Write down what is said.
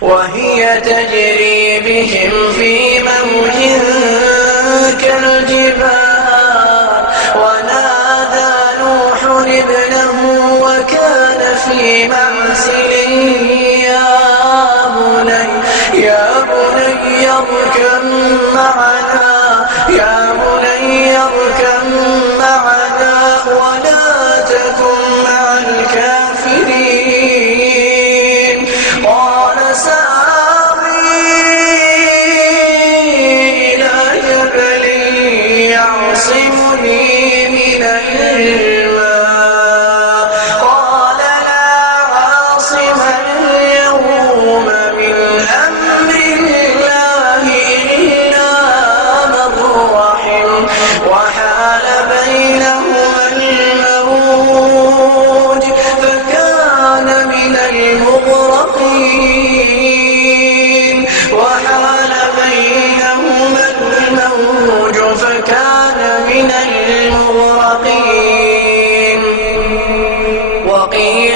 وهي تجري بهم في موج كالجبال ونادى نوح ابنه وكان في معزل يا بني اركب معنا ولا تكن مع الكافرين قال سآوي إلى جبل يعصمني من الماء قال لا عاصم اليوم من أمر الله إلا من رحم وحال بينهما الموج فكان من المغرقين وقيل